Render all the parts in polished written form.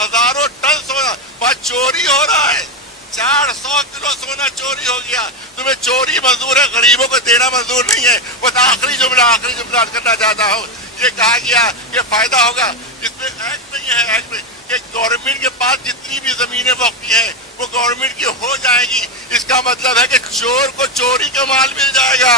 हजारों टन सोना वहां चोरी हो रहा है। 400 किलो सोना चोरी हो गया। तुम्हें चोरी मंजूर है, गरीबों को देना मंजूर नहीं है। बस आखिरी जुमला करना चाहता हूँ। ये कहा गया कि फायदा होगा, इसमें एक्ट नहीं है, एक्ट में कि गवर्नमेंट के पास जितनी भी जमीनें वक्फी हैं वो गवर्नमेंट की हो जाएगी। इसका मतलब है कि चोर को चोरी का माल मिल जाएगा।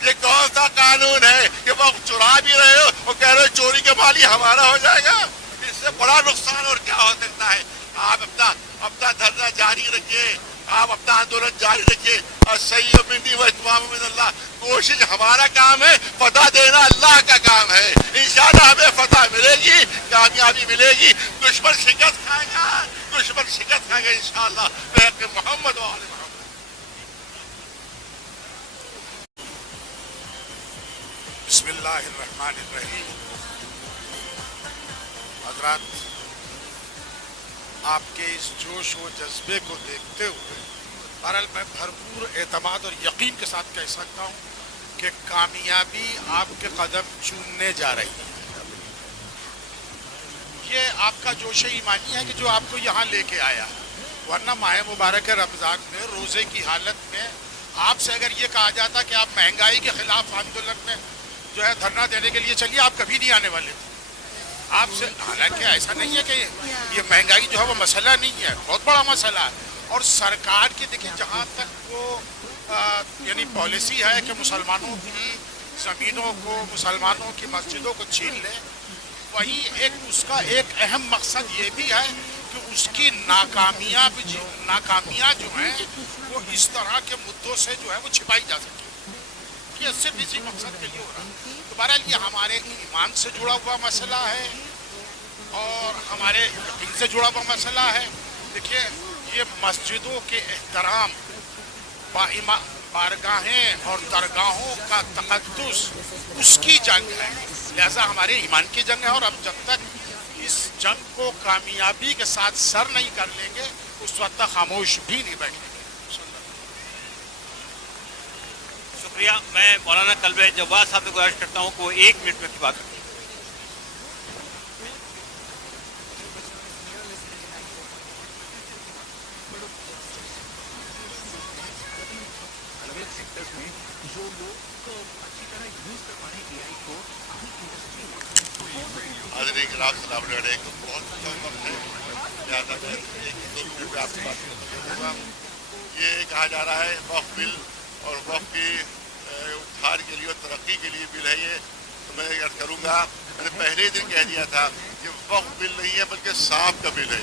ये कौन सा कानून है कि वो चुरा भी रहे हो और कह रहे हो चोरी का माल ही हमारा हो जाएगा? इससे बड़ा नुकसान और क्या हो सकता है? आप अपना धरना जारी रखिए, आप अपना आंदोलन जारी रखिए। और सही मिंदी व इत्माम मिन अल्लाह, कोशिश हमारा काम है, फतह देना अल्लाह का काम है। इंशाअल्लाह हमें फतह मिलेगी, कामयाबी मिलेगी। दुश्मन शिकस्त खाएगा इंशाअल्लाह बहक़ मोहम्मद व आले मोहम्मद। बिस्मिल्लाहिर्रहमानिर्रहीम। हज़रात, आपके इस जोश व जज्बे को देखते हुए बहरहाल मैं भरपूर एतमाद और यकीन के साथ कह सकता हूँ कि कामयाबी आपके कदम चूमने जा रही है। ये आपका जोश ईमानी है कि जो आपको यहाँ लेके आया है, वरना माह मुबारक रमज़ान में रोज़े की हालत में आपसे अगर ये कहा जाता कि आप महंगाई के खिलाफ आंदोलन में जो है धरना देने के लिए चलिए, आप कभी नहीं आने वाले थे। आपसे, हालांकि ऐसा नहीं है कि ये महंगाई जो है वो मसला नहीं है, बहुत बड़ा मसला है। और सरकार की देखिए जहाँ तक वो यानी पॉलिसी है कि मुसलमानों की ज़मीनों को, मुसलमानों की मस्जिदों को छीन ले, वहीं उसका एक अहम मकसद ये भी है कि उसकी नाकामियाँ जो हैं वो इस तरह के मुद्दों से जो है वो छिपाई जा सके। ये सिर्फ इसी मकसद के लिए हो रहा है। तो बहरहाल ये हमारे ईमान से जुड़ा हुआ मसला है और हमारे यकीन से जुड़ा हुआ मसला है। देखिए, ये मस्जिदों के एहतराम, बारगाहें और दरगाहों का तक़द्दुस, उसकी जंग है। लिहाजा हमारे ईमान की जंग है और अब जब तक इस जंग को कामयाबी के साथ सर नहीं कर लेंगे उस वक्त तक खामोश भी नहीं बैठेंगे। शुक्रिया। मैं मौलाना कल्बे जवाद साहब से गुजारिश करता हूँ कि वो 1 मिनट में की बात करें। बहुत वक्त है, लिहाजा मैं 1-2 मिनट में आपसे बात करूँगा। ये कहा जा रहा है वक्फ बिल और वक्फ की उद्धार के लिए और तरक्की के लिए बिल है ये। तो मैं अर्ज करूँगा, मैंने पहले ही दिन कह दिया था कि वक्फ बिल नहीं है बल्कि सांप का बिल है।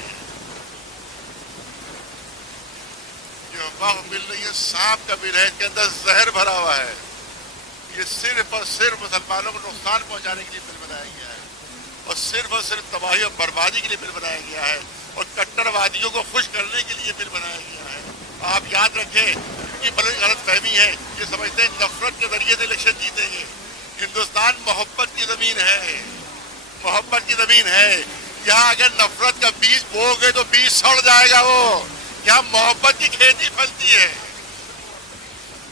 ये वक्फ बिल नहीं है, सांप का बिल है। इसके अंदर जहर भरा हुआ है। ये सिर्फ और सिर्फ मुसलमानों को नुकसान पहुँचाने के लिए बिल बनाया गया है और सिर्फ तबाही और बर्बादी के लिए बिल बनाया गया है और कट्टरवादियों को खुश करने के लिए बिल बनाया गया है। आप याद रखें, इनकी बड़ी गलत फहमी है। ये समझते हैं नफरत के जरिए से इलेक्शन जीतेंगे। हिंदुस्तान मोहब्बत की ज़मीन है, मोहब्बत की ज़मीन है। यहाँ अगर नफरत का बीज बोओगे तो बीज सड़ जाएगा। वो यहाँ मोहब्बत की खेती फलती है।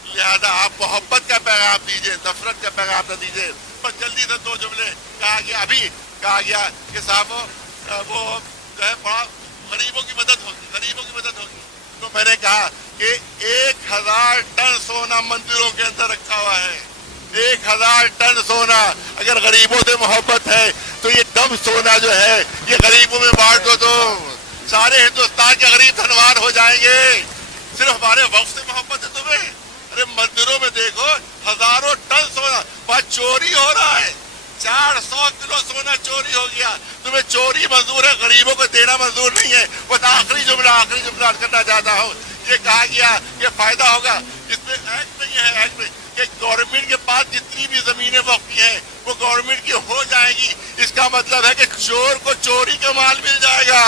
लिहाजा आप मोहब्बत का पैगाम दीजिए, नफरत का पैगाम न दीजिए। बस जल्दी से 2 जुमले कहा गया कि साहब वो जो है बड़ा गरीबों की मदद होगी। तो मैंने कहा कि 1000 टन सोना मंदिरों के अंदर रखा हुआ है। 1000 टन सोना। अगर गरीबों से मोहब्बत है तो ये दम सोना जो है ये गरीबों में बांट दो तो सारे हिंदुस्तान के गरीब धनवान हो जाएंगे। सिर्फ हमारे वक्त से मोहब्बत है तुम्हें? अरे मंदिरों में देखो, हजारों टन सोना वहां चोरी हो रहा है। 400 किलो सोना चोरी हो गया। तुम्हें चोरी मंजूर है, गरीबों को देना मंजूर नहीं है। बस आखिरी जुमला करना चाहता हूँ। ये कहा गया कि फायदा होगा, इसमें एक्ट नहीं है, एक्ट में कि गवर्नमेंट के पास जितनी भी जमीनें वक्फी हैं वो गवर्नमेंट की हो जाएगी। इसका मतलब है कि चोर को चोरी का माल मिल जाएगा।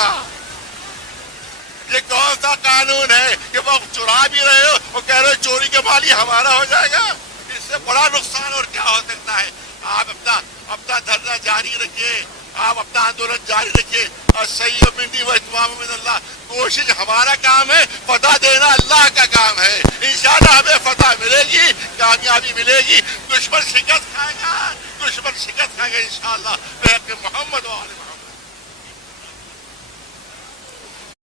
ये कौन सा कानून है कि वो चुरा भी रहे हो और कह रहे हो चोरी का माल ही हमारा हो जाएगा? इससे बड़ा नुकसान और क्या हो सकता है? आप अपना धरना जारी रखिए, आप अपना आंदोलन जारी रखिए। और सही मिंदी व इत्माम मिन अल्लाह, कोशिश हमारा काम है, फतह देना अल्लाह का काम है। इंशाअल्लाह हमें फतह मिलेगी, कामयाबी मिलेगी। दुश्मन शिकस्त खाएगा इंशाअल्लाह बहक़ मोहम्मद।